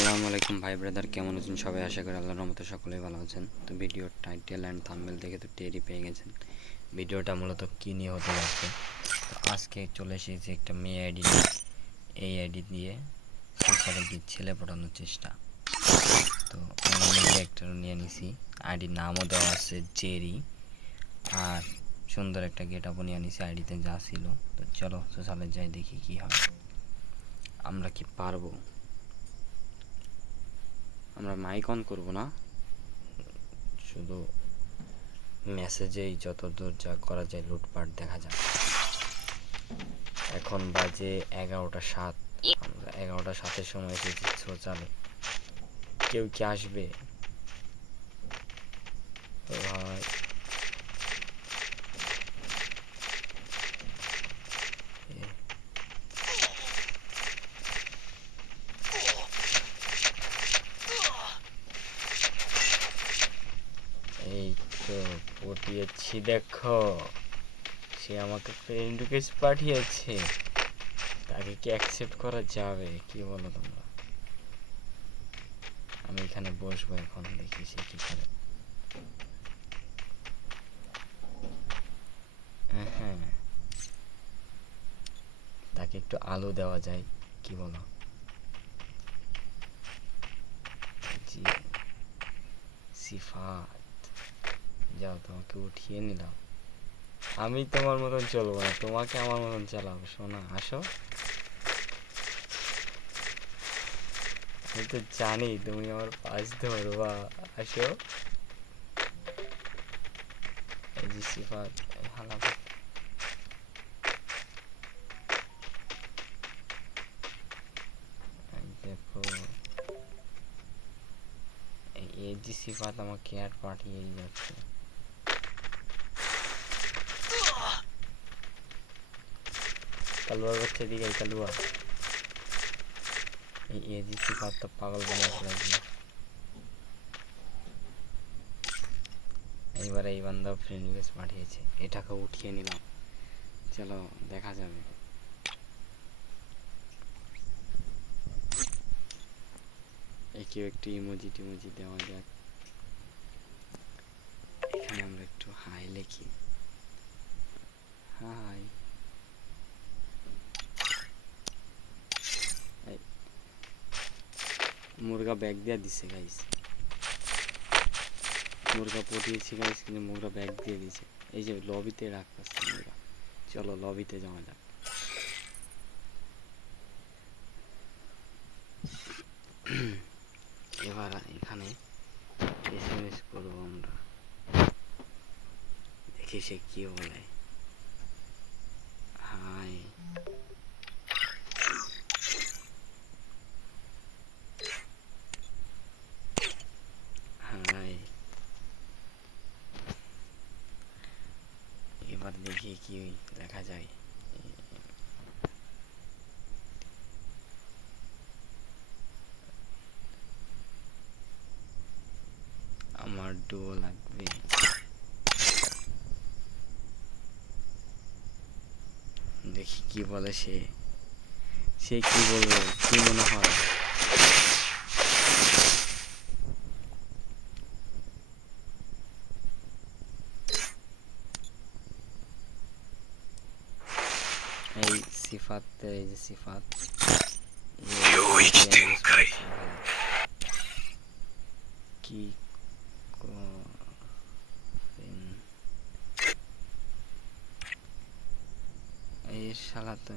আসসালামু আলাইকুম ভাই ব্রাদার, কেমন আছেন সবাই? আশা করি আল্লাহর রহমতে সকলেই ভালো আছেন। তো ভিডিওর টাইটেল অ্যান্ড থাম্বনেল দেখে তো টেরই পেয়ে গেছেন ভিডিওটা মূলত কী নিয়ে হতে যাচ্ছে। তো আজকে চলে এসেছি একটা মেয়ে আইডি নিয়ে। এই আইডি দিয়ে সোশ্যালে কি ছেলে পড়ানোর চেষ্টা। তো আমরা মেয়ে একটা নিয়ে নিছি, আইডির নামও দেওয়া আছে জেরি, আর সুন্দর একটা গেট আপও নিয়ে নিছি আইডিতে যা ছিল। তো চলো সোশ্যালে যাই, দেখি কি হয়, আমরা কি পারবো। আমরা মাইক অন করবো না, শুধু মেসেজেই যত দূর যা করা যায় লুটপাট দেখা যাক। এখন বাজে 11টা 7। আমরা 11টা 7-এর সময় এসেছি সোশ্যালে। কেউ কি আসবে? তো ভাই এই তো পটিয়েছি, দেখো সে আমাকে ফ্রেন্ড রিকোয়েস্ট পাঠিয়েছে। তাকে কি অ্যাকসেপ্ট করা যাবে? কি বলো তোমরা? আমি এখানে বসবো, এখন দেখি সে কি করে। হ্যাঁ, তাকে একটু আলো দেওয়া যায়, কি বলো? জি সিফাত, যাও তোমাকে উঠিয়ে নিলাম। আমি তোমার মতন চলবো না, তোমাকে আমার মতন চালাবো। শোনা, আসো। আমি তো জানি তুমি আমার পাশ ধরবা। আসো। এই যে সিফাত, হালাবা। দেখো এই যে সিফাত আমাকে আর পাঠিয়ে যাচ্ছে। কালুয়ার বাচ্চা দিকে, কালুয়া। এই এজি সিফাত তো পাগল বানিয়ে ফেলেছে। এইবার এই বান্দা ফ্রেন্ড রিকোয়েস্ট পাঠিয়েছে, এটাকে উঠিয়ে নিলাম। চলো দেখা যাবে। একেও একটু ইমোজি টিমোজি দেওয়া যাক। এখানে আমরা একটু হাই লিখি, হাই। মুরগা ব্যাগ দিয়ে দিছে গাইস, মুরগা পটিয়েছি গাইস, কিন্তু মুরগা ব্যাগ দিয়ে দিছে। এই যে লবিতে রাখতেছে মুরগা। চলো লবিতে যাওয়া যাক। এবার এখানে এসএমএস করবো আমরা, দেখি সে কি বলে। Hi, hi. এবার দেখি কি লেখা যায়। আমার ডুও লাগবে। দেখি কি বলে সে, সে কি বলবে, কি মনে হয়। এই সিফাত, এই যে সিফাত, কি এই শালা তো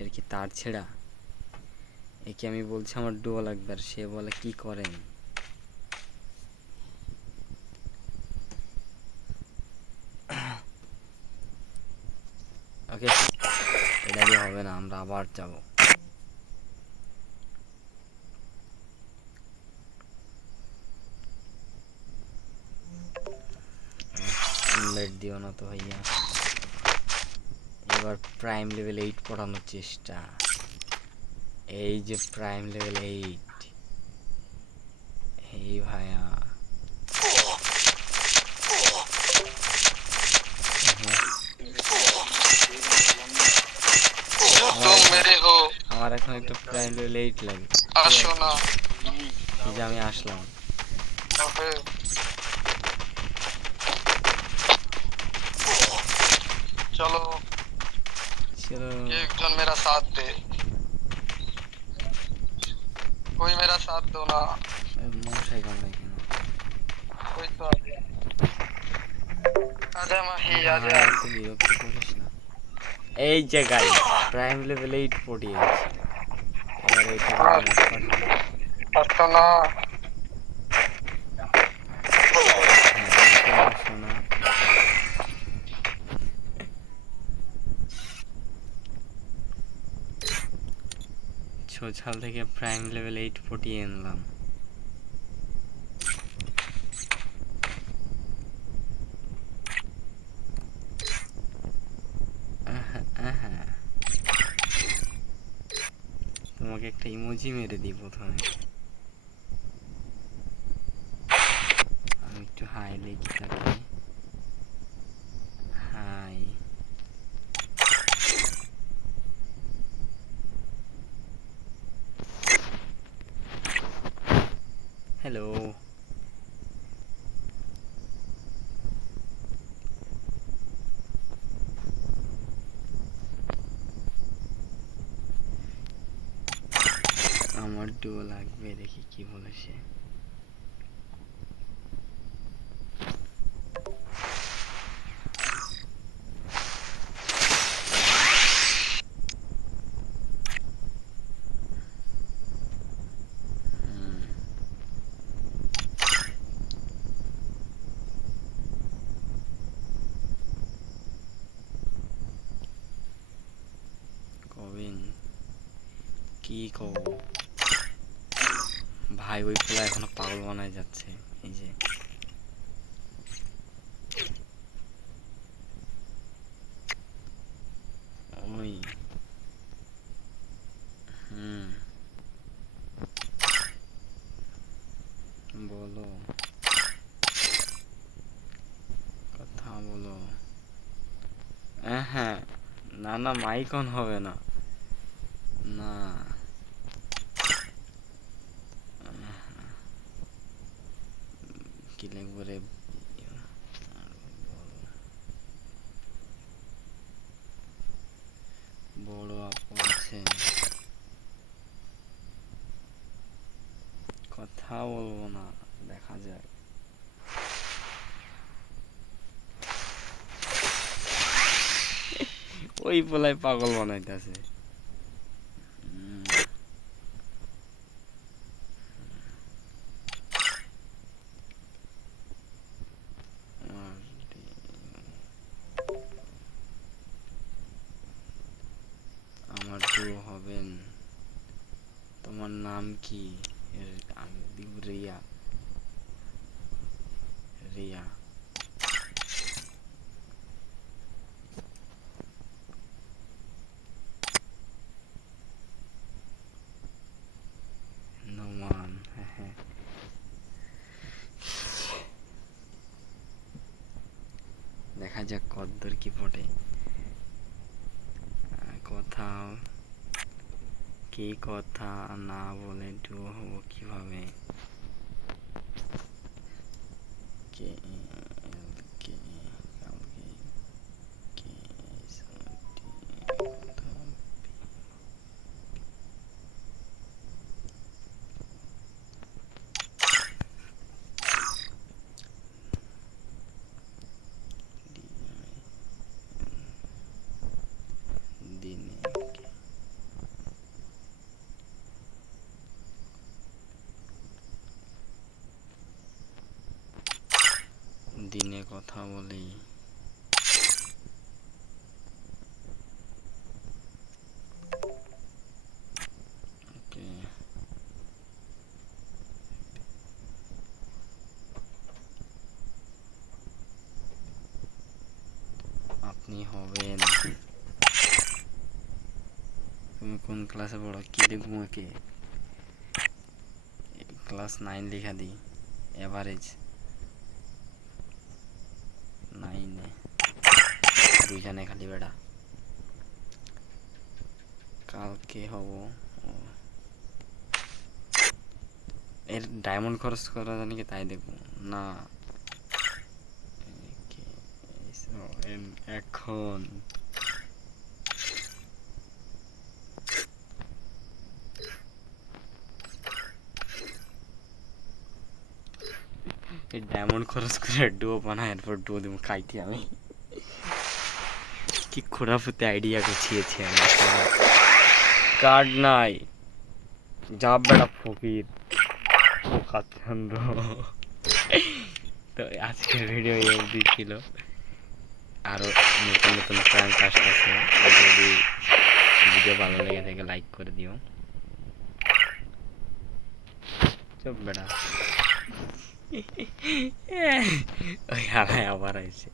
এর কি তার ছেঁড়া? একে আমি বলছি আমার ডুও লাগবে, আর সে বলে কি করেন। ওকে, এটা দিয়ে হবে না, আমরা আবার যাব। ইনভাইট দিও না তো ভাইয়া। এবার প্রাইম লেভেল 8 পড়ানোর চেষ্টা। এই যে প্রাইম লেভেল 8, এই ভাইয়া। আমার এখন একটু প্রাইমারি লেট লাগে। আসো না। এই যে আমি আসলাম। ওকে चलो चलो एक जन मेरा साथ दे, कोई मेरा साथ दो ना। মশাই কামড়ায় কেন? कोई तो आ गया। आजा माही आजा। ভাই এত বিরক্ত করিস না। এই যে গাইস প্রাইম লেভেল 8 পড়িয়েছি। এবার এটা ম্যাচ পাঠাবো। আসো না। হ্যাঁ এসে আসো না। ছোছাল থেকে প্রাইম লেভেল 8 পটিয়ে আনলাম। তোমাকে একটা ইমোজি মেরে দিই প্রথমে। আমি একটু হাই লিখি তাকে। Hi hello. আমার ডুও লাগবে, দেখি কি বলেছে। কবিন কি কব ভাই, ওই পোলা এখনো পাগল বানায় যাচ্ছে। এই যে ওই বলো, কথা বলো। হ্যাঁ না না, মাইক অন হবে না। না কি লিখবো রে? বড় আপু আছে, কথা বলবো না, দেখা যায়। ওই পোলাই পাগল বানাইতেছে। আমার ডুও হবেন। তোমার নাম কি? আমি দিব রিয়া। রিয়া নোমান। হ্যাঁ দেখা যাক কদ্দূর কি পটে। কথা কি কথা না বলে ডুও হবো কিভাবে? কে কে কালকে কে কথা দিনে দিনে কথা বলি। ওকে আপনি হবেন। তুমি কোন ক্লাসে পড়ো? কি লিখবো? কে ক্লাস 9 লিখা দিই। এভারেজ 9 দুইজনে খালি বেড়া কালকে হব ও, এর ডায়মন্ড খরচ করা জানি কি তাই দেখবো না এখন এই ডায়মন্ড খরচ করে ডুয়ো বানায় এরপর ডুয়ো দেবো খাইতে আমি কি খোরাফুতে আইডিয়া গুছিয়েছি আমি কার্ড নাই যাব বেটা ফকির চন্দ্র তো আজকের ভিডিও এই অবধি ছিল আরো নতুন নতুন প্র্যাঙ্ক আসতেছে যদি ভিডিও ভালো লেগে থাকে লাইক করে দিও চুপ বেটা ওই আবার আইছে